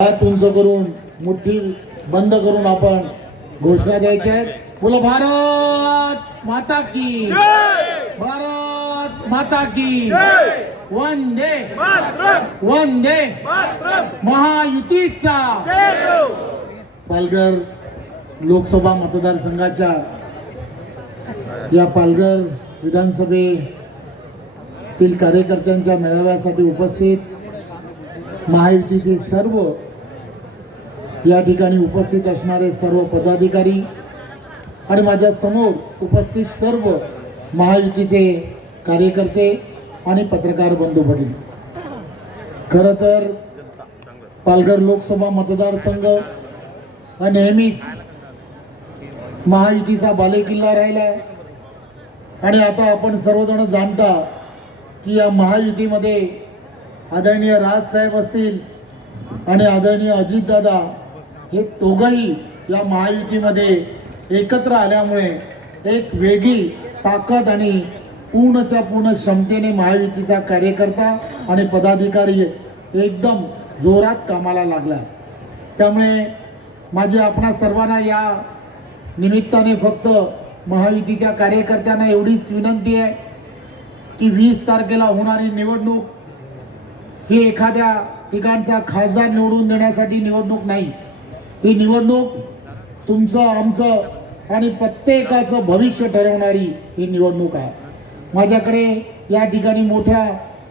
हात उंच करून मुठ्ठी बंद करून आपण घोषणा द्यायच्या आहेत बोला भारत माता की भारत माता की वंदे वंदे महायुतीचा! पालघर लोकसभा मतदारसंघाच्या या पालघर विधानसभेतील कार्यकर्त्यांच्या मेळाव्यासाठी उपस्थित महायुतीचे सर्व या ठिकाणी उपस्थित असणारे सर्व पदाधिकारी आणि माझ्यासमोर उपस्थित सर्व महायुतीचे कार्यकर्ते आणि पत्रकार बंधू भगिनी. खरं तर पालघर लोकसभा मतदारसंघ हा नेहमीच महायुतीचा बालेकिल्ला राहिला आहे. आणि आता आपण सर्वजण जाणता की या महायुतीमध्ये आदरणीय राजसाहेब असतील आणि आदरणीय अजितदादा हे दोघंही या महायुतीमध्ये एकत्र आल्यामुळे एक वेगळी ताकद आणि पूर्णच्या पूर्ण क्षमतेने महायुतीचा कार्यकर्ता आणि पदाधिकारी एकदम जोरात कामाला लागला. त्यामुळे माझी आपणा सर्वांना या निमित्ताने फक्त महायुतीच्या कार्यकर्त्यांना एवढीच विनंती आहे की वीस तारखेला होणारी निवडणूक ही एखाद्या ठिकाणचा खासदार निवडून देण्यासाठी निवडणूक नाही. ही निवडणूक तुमचं आमचं आणि प्रत्येकाचं भविष्य ठरवणारी ही निवडणूक आहे. माझ्याकडे या ठिकाणी मोठ्या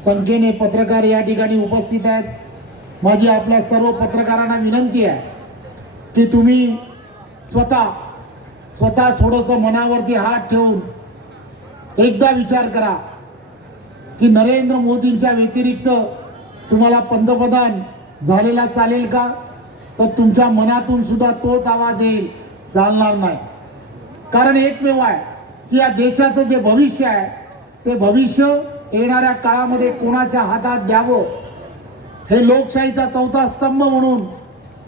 संख्येने पत्रकार या ठिकाणी उपस्थित आहेत. माझी आपल्या सर्व पत्रकारांना विनंती आहे की तुम्ही स्वतः स्वतः थोडंसं मनावरती हात ठेवून एकदा विचार करा की नरेंद्र मोदींच्या व्यतिरिक्त तुम्हाला पंतप्रधान झालेला चालेल का? तर तुमच्या मनातून सुद्धा तोच आवाज येईल चालणार नाही. कारण एकमेव आहे की या देशाचं जे भविष्य आहे ते भविष्य येणाऱ्या काळामध्ये कोणाच्या हातात द्यावं? हे लोकशाहीचा चौथा स्तंभ म्हणून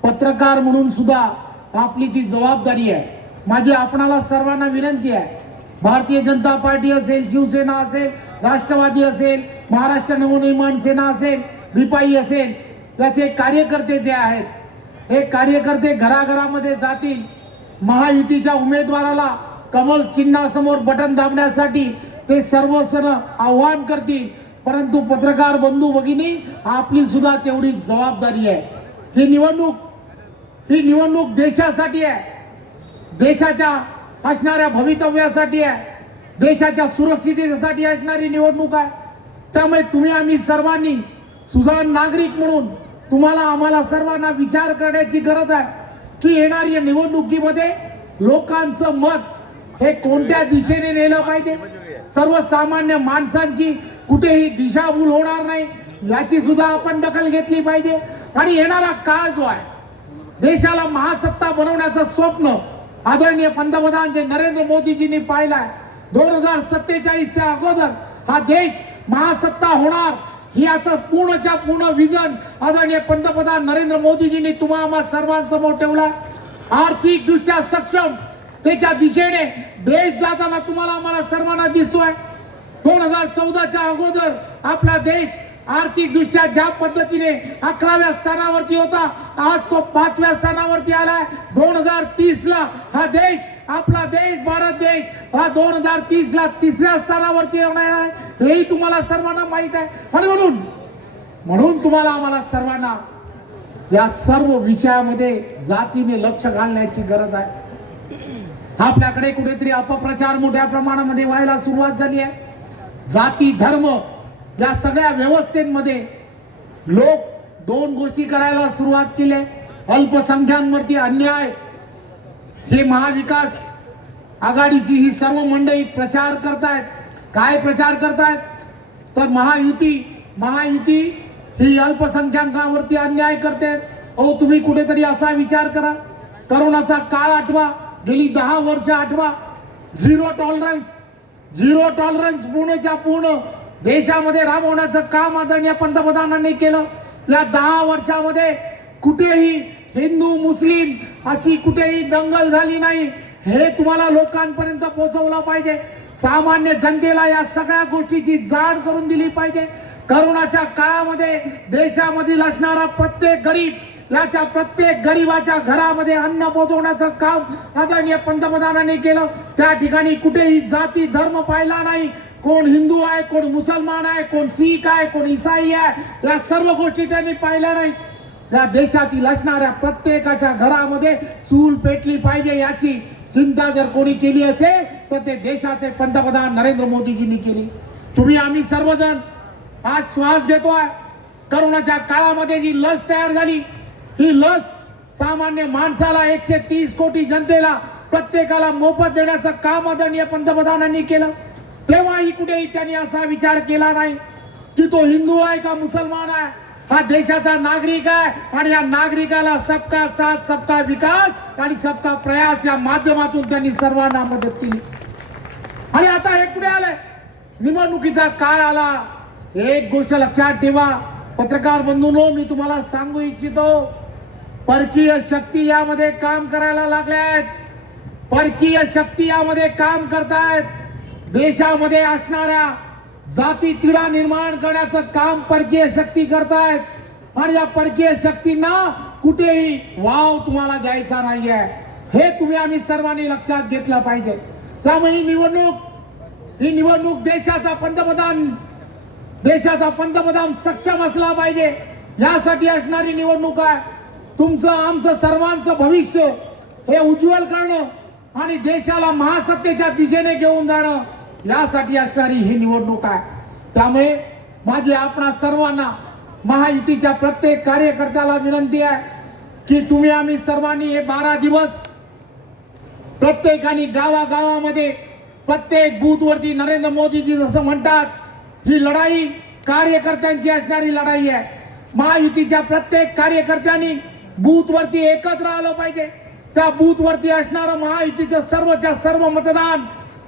पत्रकार म्हणून सुद्धा आपली ती जबाबदारी आहे. माझी आपणाला सर्वांना विनंती आहे भारतीय जनता पार्टी असेल शिवसेना असेल राष्ट्रवादी असेल महाराष्ट्र नवनिर्माण सेना असेल रिपाई असेल त्याचे कार्यकर्ते जे आहेत हे कार्यकर्ते घराघरामध्ये जातील. महायुतीच्या उमेदवाराला कमल चिन्हासमोर बटन दाबण्यासाठी ते सर्वसण आव्हान करतील. परंतु पत्रकार बंधू भगिनी आपली सुद्धा तेवढी जबाबदारी आहे. ही निवडणूक ही निवडणूक देशासाठी आहे. देशाच्या असणाऱ्या भवितव्यासाठी आहे. देशाच्या सुरक्षिततेसाठी असणारी निवडणूक आहे. त्यामुळे तुम्ही आम्ही सर्वांनी सुजाण नागरिक म्हणून तुम्हाला आम्हाला सर्वांना विचार करण्याची गरज आहे. की येणाऱ्या निवडणुकीमध्ये? लोकांचं मत हे कोणत्या दिशेने नेलं पाहिजे? सर्वसामान्य माणसांची कुठेही दिशाभूल होणार नाही याची सुद्धा आपण दखल घेतली पाहिजे. आणि येणारा काळ जो आहे देशाला महासत्ता बनवण्याचं स्वप्न आदरणीय पंतप्रधान जे नरेंद्र मोदीजींनी पाहिलाय दोन हजार सत्तेचाळीसच्या अगोदर हा देश महासत्ता होणार. ही याचं पूर्णच्या पूर्ण विजन आदरणीय पंतप्रधान नरेंद्र मोदीजींनी तुम्हा आम्हा सर्वांसमोर ठेवला. आर्थिक दृष्ट्या सक्षम त्याच्या दिशेने देश जाताना तुम्हाला आम्हाला सर्वांना दिसतोय. दोन हजार चौदाच्या अगोदर आपला देश आर्थिक दृष्ट्या ज्या पद्धतीने अकराव्या स्थानावरती होता आज तो पाचव्या स्थानावरती आलाय. दोन हजार तीस ला हा देश आपला देश भारत देश हा दोन हजार तीस ला तिसऱ्या स्थानावरती येणार आहे. हेही तुम्हाला सर्वांना माहीत आहे. आणि म्हणून म्हणून तुम्हाला आम्हाला सर्वांना या सर्व विषयामध्ये जातीने लक्ष घालण्याची गरज आहे. आपल्याकडे कुठेतरी अपप्रचार मोठ्या प्रमाणामध्ये व्हायला सुरुवात झाली आहे. जाती धर्म या सगळ्या व्यवस्थेमध्ये लोक दोन गोष्टी करायला सुरुवात केली अल्पसंख्यांवरती अन्याय हे महाविकास आघाडीची ही सर्व मंडळी प्रचार करतायत. काय प्रचार करतायत? तर महायुती महायुती ही अल्पसंख्याकांवरती अन्याय करते. अहो तुम्ही कुठेतरी असा विचार करा. करोनाचा काळ आठवा गेली दहा वर्ष आठवा. झिरो टॉलरन्स झिरो टॉलरन्स पूर्णच्या पूर्ण देशामध्ये राबवण्याचं काम आदरणीय पंतप्रधानांनी केलं. या दहा वर्षामध्ये कुठेही हिंदू मुस्लिम अशी कुठेही दंगल झाली नाही. हे तुम्हाला लोकांपर्यंत पोहोचवलं पाहिजे. सामान्य जनतेला या सगळ्या गोष्टीची जाण करून दिली पाहिजे. करोनाच्या काळामध्ये देशामधील असणारा प्रत्येक गरीब याच्या प्रत्येक गरीबाच्या घरामध्ये अन्न पोहोचवण्याचं काम आदरणीय पंतप्रधानांनी केलं. त्या ठिकाणी कुठेही जाती धर्म पाहिला नाही. कोण हिंदू आहे कोण मुसलमान आहे कोण शीख आहे कोण इसाई आहे या सर्व गोष्टी त्यांनी पाहिल्या नाही या देशातील असणाऱ्या प्रत्येकाच्या घरामध्ये चूल पेटली पाहिजे याची चिंता जर कोणी केली असेल तर ते देशाचे पंतप्रधान नरेंद्र मोदीजींनी केली. तुम्ही आम्ही सर्वजण आज श्वास घेतोय. करोनाच्या काळामध्ये जी लस तयार झाली ही लस सामान्य माणसाला एकशे तीस कोटी जनतेला प्रत्येकाला मोफत देण्याचं काम आदरणीय पंतप्रधानांनी केलं. तेव्हाही कुठेही त्यांनी असा विचार केला नाही की तो हिंदू आहे का मुसलमान आहे? हा देशाचा नागरिक आहे आणि या नागरिकाला सबका साथ सबका विकास आणि सबका प्रयास या माध्यमातून त्यांनी सर्वांना मदत केली. आणि आता हे कुठे आलंय? निवडणुकीचा काळ आला. एक गोष्ट लक्षात ठेवा. पत्रकार बंधूंनो मी तुम्हाला सांगू इच्छितो परकीय शक्ती यामध्ये काम करायला लागल्या आहेत परकीय शक्ती यामध्ये काम करतायत. देशामध्ये असणाऱ्या जाती क्रीडा निर्माण करण्याचं काम परकीय शक्ती करतायत. आणि या परकीय शक्तींना कुठेही वाव तुम्हाला द्यायचा नाहीये. हे तुम्ही आम्ही सर्वांनी लक्षात घेतलं पाहिजे. त्यामुळे ही निवडणूक ही निवडणूक देशाचा पंतप्रधान देशाचा पंतप्रधान सक्षम असला पाहिजे. यासाठी असणारी निवडणूक आहे. तुमचं आमचं सर्वांचं भविष्य हे उज्ज्वल करणं आणि देशाला महासत्तेच्या दिशेने घेऊन जाणं. यासाठी असणारी ही निवडणूक आहे. त्यामुळे माझी आपणा सर्वांना महायुतीच्या प्रत्येक कार्यकर्त्याला विनंती आहे की तुम्ही आम्ही सर्वांनी हे बारा दिवस प्रत्येकाने गावागावामध्ये प्रत्येक बूथवरती नरेंद्र मोदीजी जसं म्हणतात ही लढाई कार्यकर्त्यांची असणारी लढाई आहे. महायुतीच्या प्रत्येक कार्यकर्त्यांनी बूथवरती एकत्र आलं पाहिजे. त्या बूथवरती असणारं महायुतीचं सर्वच्या सर्व मतदान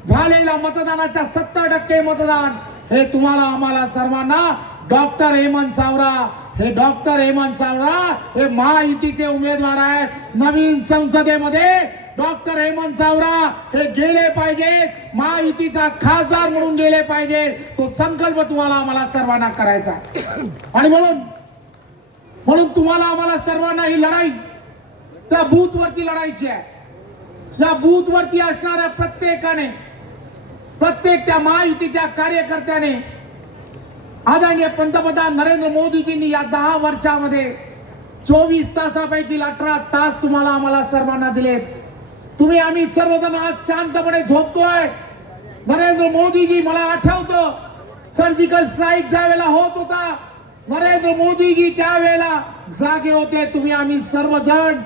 झालेल्या मतदानाच्या सत्तर टक्के मतदान हे तुम्हाला आम्हाला सर्वांना डॉक्टर हेमंत सावरा हे डॉक्टर हेमंत सावरा हे महायुतीचे उमेदवार आहेत. नवीन संसदेमध्ये डॉक्टर हेमंत सावरा हे गेले पाहिजेत महायुतीचा खासदार म्हणून गेले पाहिजे. तो संकल्प तुम्हाला आम्हाला सर्वांना करायचा आणि म्हणून म्हणून तुम्हाला आम्हाला सर्वांना ही लढाई त्या बूथवरती लढायची आहे. या बूथवरती असणाऱ्या प्रत्येकाने प्रत्येक त्या महायुतीच्या कार्यकर्त्याने आदरणीय पंतप्रधान नरेंद्र मोदीजींनी या दहा वर्षामध्ये चोवीस तासापैकी अठरा तास तुम्हाला आम्हाला सर्वांना दिलेत. तुम्ही आम्ही सर्वजण आज शांतपणे झोपतोय. नरेंद्र मोदीजी मला आठवतं सर्जिकल स्ट्राईक ज्या वेळेला होत होता नरेंद्र मोदीजी त्यावेळेला जागे होते तुम्ही आम्ही सर्वजण.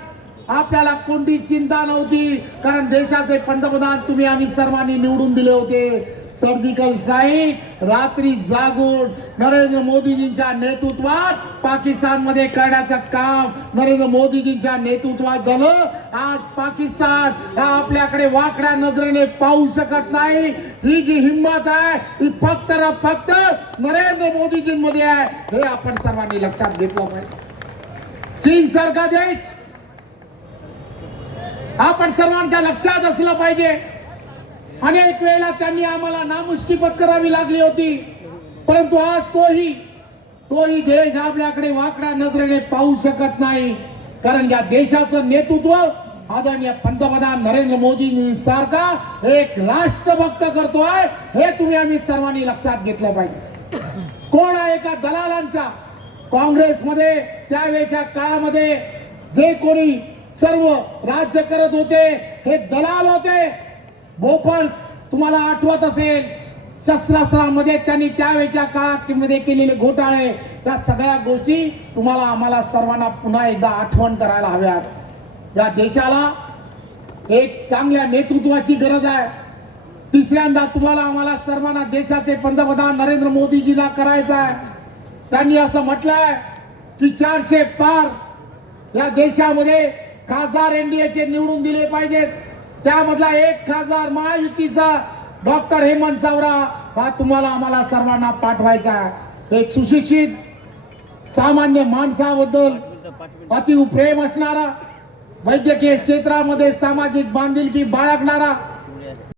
आपल्याला कोणती चिंता नव्हती? कारण देशाचे पंतप्रधान तुम्ही आम्ही सर्वांनी निवडून दिले होते. सर्जिकल स्ट्राईक रात्री जागून नरेंद्र मोदीजींच्या नेतृत्वात पाकिस्तानमध्ये करण्याचं काम नरेंद्र मोदीजींच्या नेतृत्वात झालं. आज पाकिस्तान हा आपल्याकडे वाकड्या नजरेने पाहू शकत नाही. ही जी हिंमत आहे ही फक्त ना फक्त नरेंद्र मोदीजींमध्ये आहे. हे आपण सर्वांनी लक्षात घेतलं पाहिजे. चीन सारखा देश आपण सर्वांच्या लक्षात असलं पाहिजे. अनेक वेळेला त्यांनी आम्हाला नामुष्की पत्करावी लागली होती. परंतु आज तोही तोही देश आपल्याकडे वाकड्या नजरेने पाहू शकत नाही. कारण या देशाचं नेतृत्व आदरणीय पंतप्रधान नरेंद्र मोदी सारखा एक राष्ट्रभक्त करतोय हे तुम्ही आम्ही सर्वांनी लक्षात घेतलं पाहिजे. कोण आहे एका दलालांचा? काँग्रेसमध्ये त्यावेळेच्या काळामध्ये जे कोणी सर्व राज्य करत होते हे दलाल होते. बोफर्स तुम्हाला आठवत असेल शस्त्रास्त्रामध्ये त्यांनी त्यावेळच्या काळामध्ये केलेले घोटाळे त्या सगळ्या गोष्टी तुम्हाला आम्हाला सर्वांना पुन्हा एकदा आठवण करायला हव्यात. या देशाला एक चांगल्या नेतृत्वाची गरज आहे. तिसऱ्यांदा तुम्हाला आम्हाला सर्वांना देशाचे पंतप्रधान नरेंद्र मोदीजींना करायचं आहे. त्यांनी असं म्हटलंय की चारशे पार या देशामध्ये खासदार एनडीएचे निवडून दिले पाहिजेत त्यामधला एक खासदार महायुतीचा डॉक्टर हेमंत सावरा हा तुम्हाला आम्हाला सर्वांना पाठवायचा आहे. एक सुशिक्षित सामान्य माणसाबद्दल अति प्रेम असणारा वैद्यकीय क्षेत्रामध्ये सामाजिक बांधिलकी बाळगणारा